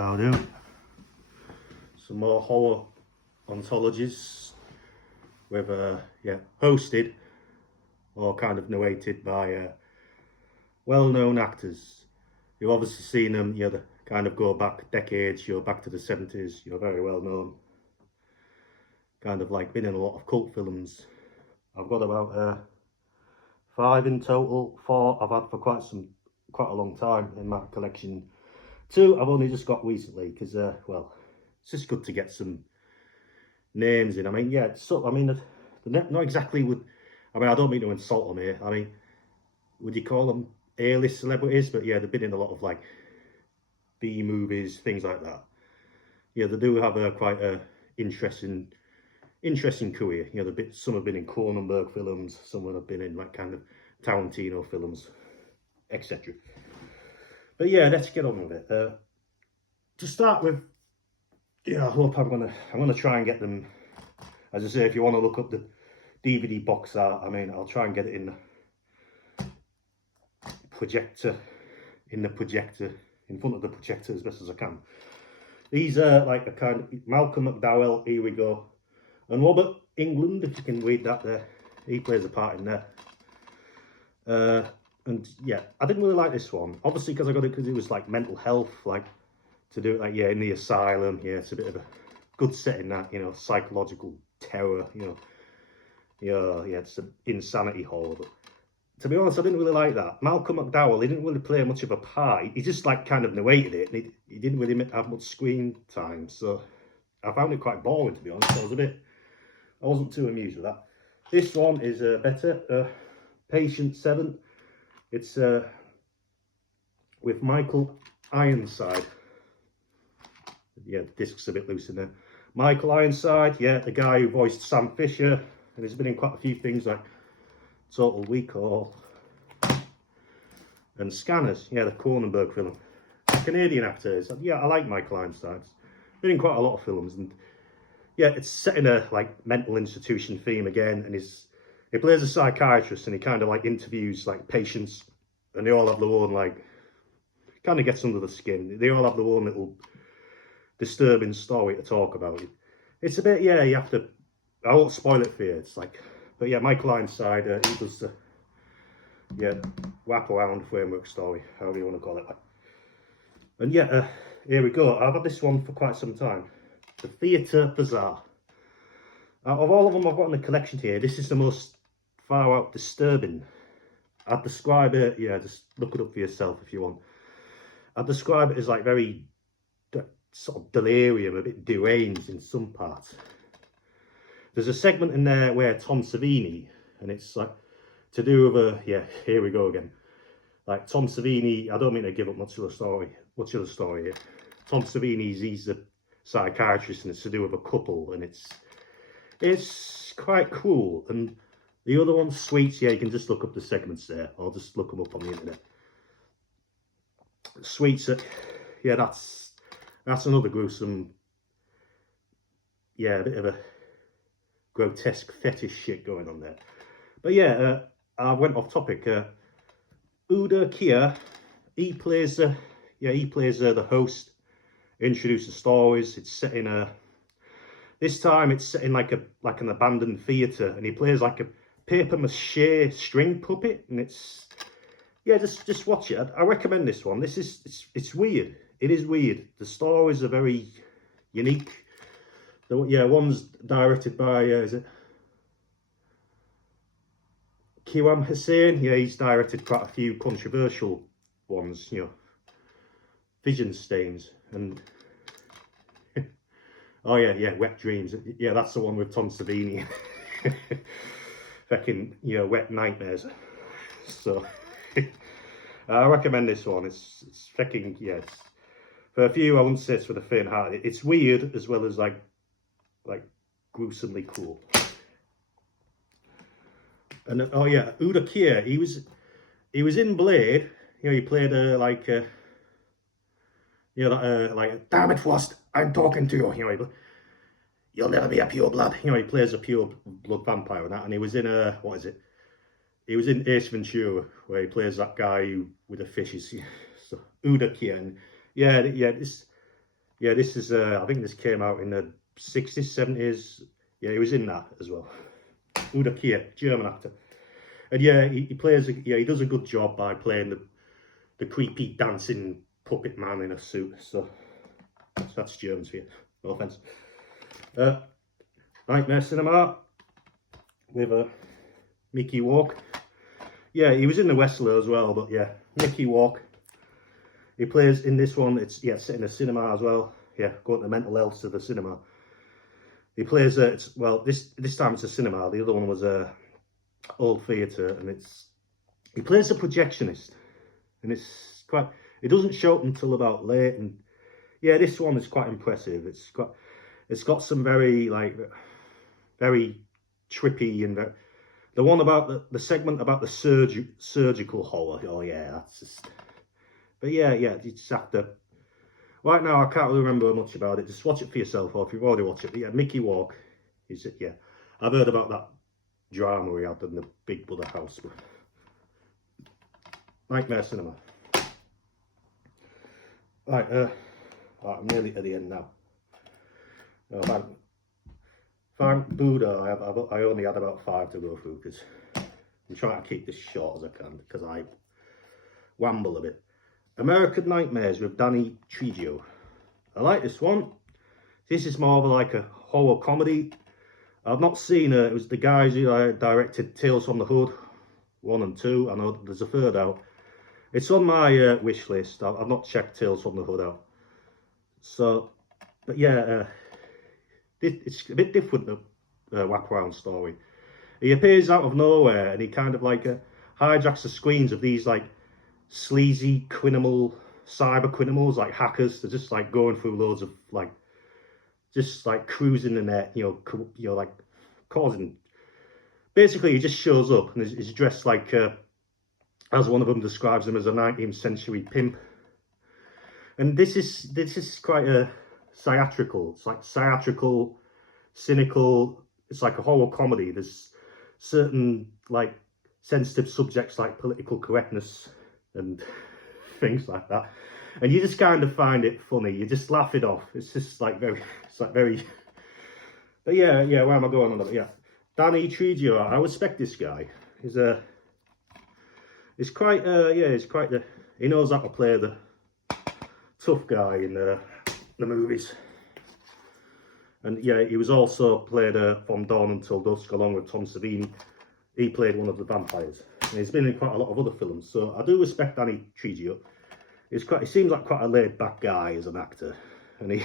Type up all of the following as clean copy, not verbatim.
How do? Some more horror anthologies with hosted or kind of narrated by well-known actors. You've obviously seen them, they kind of go back decades, back to the 70s, you're very well known. Kind of like been in a lot of cult films. I've got about 5 in total, 4 I've had for quite a long time in my collection. 2 I've only just got recently because it's just good to get some names in. I mean, yeah, not exactly I don't mean to insult them here. I mean, would you call them A-list celebrities? But yeah, they've been in a lot of like B movies, things like that. Yeah, they do have quite a interesting career. Some have been in Cronenberg films, some have been in like kind of Tarantino films, etc. But yeah, let's get on with it. To start with, I hope I'm gonna try and get them. As I say, if you want to look up the DVD box art, I mean, I'll try and get it in the projector, in front of the projector as best as I can. These are like a kind of Malcolm McDowell. Here we go. And Robert England, if you can read that there, he plays a part in there. And yeah, I didn't really like this one, obviously because I got it because it was like mental health, like to do it like in the asylum. Yeah, it's a bit of a good setting, that psychological terror. It's an insanity horror. But to be honest, I didn't really like that. Malcolm McDowell, he didn't really play much of a part. He just like kind of narrated it, and he didn't really have much screen time, so I found it quite boring, to be honest. I wasn't too amused with that. This one is better. Patient 7. It's with Michael Ironside. Yeah, the disc's a bit loose in there. Michael Ironside, yeah, the guy who voiced Sam Fisher, and he's been in quite a few things like Total Recall and Scanners. Yeah, the Cronenberg film. Canadian actor. Yeah, I like Michael Ironside. Been in quite a lot of films, and yeah, it's set in a like mental institution theme again, and he plays a psychiatrist, and he kind of like interviews like patients, and they all have their own like, kind of gets under the skin. They all have their own little disturbing story to talk about. It's a bit, yeah, you have to, I won't spoil it for you. It's like, but yeah, Michael Ironside, he does the wraparound framework story, however you want to call it. And yeah, here we go. I've had this one for quite some time. The Theatre Bazaar. Out of all of them I've got in the collection here, this is the most far out disturbing. I'd describe it, just look it up for yourself if you want. I'd describe it as like very sort of delirium, a bit deranged in some parts. There's a segment in there where Tom Savini, and it's like to do with here we go again. Like Tom Savini, I don't mean to give up much of the story here. Tom Savini's, he's a psychiatrist, and it's to do with a couple, and it's quite cool. And the other one's Sweets. Yeah, you can just look up the segments there, or just look them up on the internet. Sweets, yeah, that's another gruesome, a bit of a grotesque fetish shit going on there. But yeah, I went off topic. Uda Kier, he plays the host, introduces stories. It's set in this time it's set in like an abandoned theatre, and he plays like a paper mache string puppet, and it's, yeah, just watch it. I recommend this one. It's weird. It is weird. The stories are very unique. One's directed by is it Kiwam Hussain? Yeah, he's directed quite a few controversial ones. Vision Stains and oh yeah, Wet Dreams. Yeah, that's the one with Tom Savini. Fucking Wet Nightmares. So I recommend this one. It's fucking, it's, for a few, I wouldn't say it's for the faint heart. It's weird as well as like gruesomely cool. And oh yeah, Uda Kier, he was in Blade. He played like damn it, Frost, I'm talking to you. You'll never be a pure blood. He plays a pure blood vampire and that. And he was in what is it? He was in Ace Ventura, where he plays that guy with the fishes. So Uda Kier. Yeah, Yeah, this is, I think this came out in the 60s, 70s. Yeah, he was in that as well. Uda Kier, German actor. And yeah, he plays, he does a good job by playing the creepy dancing puppet man in a suit. So that's Germans for you, no offence. Nightmare Cinema with Mickey Walk. Yeah, he was in The Wrestler as well, but yeah, Mickey Walk. He plays in this one, it's set in a cinema as well. Yeah, going to mental health to the cinema. He plays, this time it's a cinema, the other one was a old theatre, and he plays a projectionist, and it doesn't show up until about late, and yeah, this one is quite impressive. It's got some very trippy, and the one about the segment about the surgical horror. Oh yeah, that's just. But yeah, you just have to. Right now, I can't really remember much about it. Just watch it for yourself, or if you've already watched it. But yeah, Mickey Walk is it? Yeah, I've heard about that drama we had in the Big Brother house. Nightmare Cinema. Right, I'm nearly at the end now. Thank Buddha, I only had about 5 to go through because I'm trying to keep this short as I can because I wamble a bit. American Nightmares with Danny Trejo. I like this one. This is more of like a horror comedy. I've not seen it. It was the guys who directed Tales from the Hood 1 and 2. I know there's a third out. It's on my wish list. I've not checked Tales from the Hood out. So, but yeah, it's a bit different, the wraparound story. He appears out of nowhere and he kind of hijacks the screens of these sleazy cyber criminals, like hackers. They're just going through loads of just cruising the net, causing. Basically, he just shows up and is dressed as one of them describes him, as a 19th century pimp. And this is quite theatrical. It's theatrical, cynical. It's like a horror comedy. There's certain sensitive subjects like political correctness and things like that, and you just kind of find it funny. You just laugh it off. It's just very. But yeah. Where am I going on that? Yeah, Danny Trejo. I respect this guy. He's quite he knows how to play the tough guy in the movies. And yeah, he was also played From Dawn Until Dusk along with Tom Savini. He played one of the vampires. And he's been in quite a lot of other films, so I do respect Danny Trejo. He seems like quite a laid-back guy as an actor, and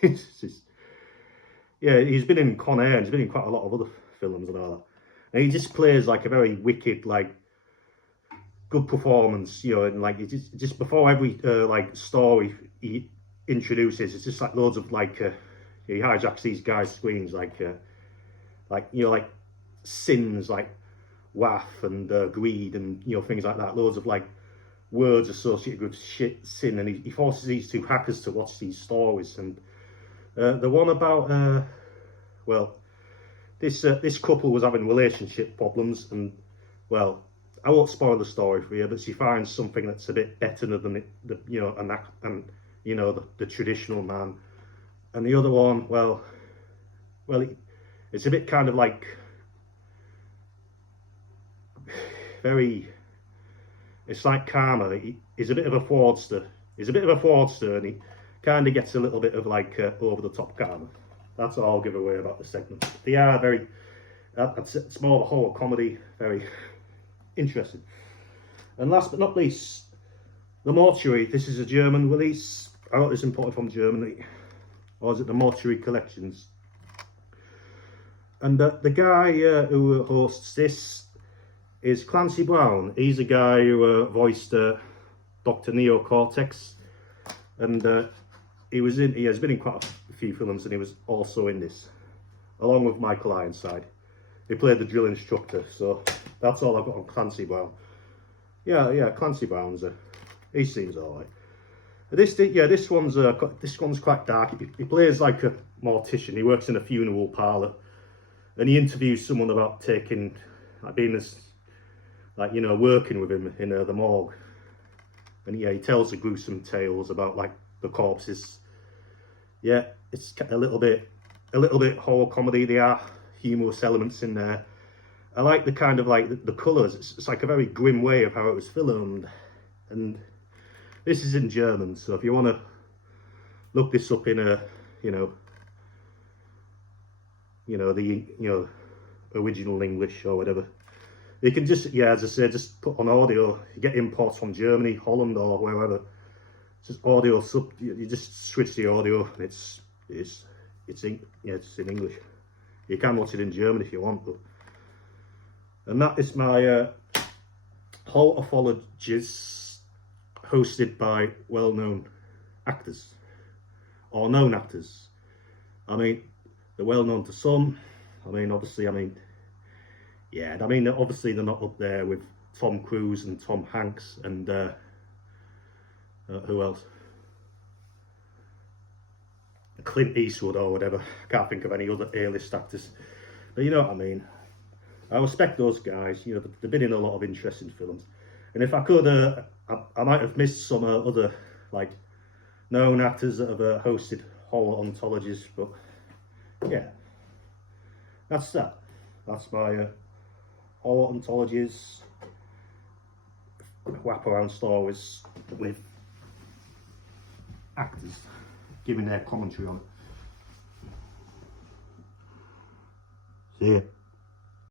he's been in Con Air, and he's been in quite a lot of other films and all that. And he just plays a very wicked, good performance, and just before every story he introduces, it's just loads of he hijacks these guys' screens sins, wrath and greed and things like that. Loads of words associated with sin, and he forces these two hackers to watch these stories. And the one about this couple was having relationship problems, and I won't spoil the story for you, but she finds something that's a bit better than the traditional man. And the other one, it's a bit kind of it's like Karma. He's a bit of a fraudster. And he kind of gets a little bit of over the top Karma. That's all I'll give away about the segment. They are very. It's more of a horror comedy. Very interesting. And last but not least, The Mortuary. This is a German release. I got this imported from Germany, or is it the Mortuary Collections? And the guy who hosts this is Clancy Brown. He's a guy who voiced Dr. Neocortex, and he has been in quite a few films, and he was also in this, along with Michael Ironside. He played the drill instructor. So that's all I've got on Clancy Brown. Yeah, Clancy Brown's he seems alright. This one's quite dark. He plays like a mortician. He works in a funeral parlour, and he interviews someone about working with him in the morgue. And yeah, he tells the gruesome tales about the corpses yeah, it's a little bit horror comedy. There are humorous elements in there. I like the kind of like the colours. It's like a very grim way of how it was filmed, and this is in German. So if you want to look this up in a, you know, the original English or whatever, you can just, yeah, as I said, just put on audio. You get imports from Germany, Holland, or wherever. It's just audio sub. You just switch the audio, and it's in English. You can watch it in German if you want, but. And that is my whole Anthologies, hosted by well-known actors or known actors. I mean, they're well known to some. I mean, obviously, yeah, I mean, obviously they're not up there with Tom Cruise and Tom Hanks and who else? Clint Eastwood or whatever. I can't think of any other A-list actors. But you know what I mean. I respect those guys. You know, they've been in a lot of interesting films. And if I could, I might have missed some other like known actors that have hosted horror anthologies. But yeah, that's that. That's my horror anthologies, wraparound stories with actors giving their commentary on it. See ya.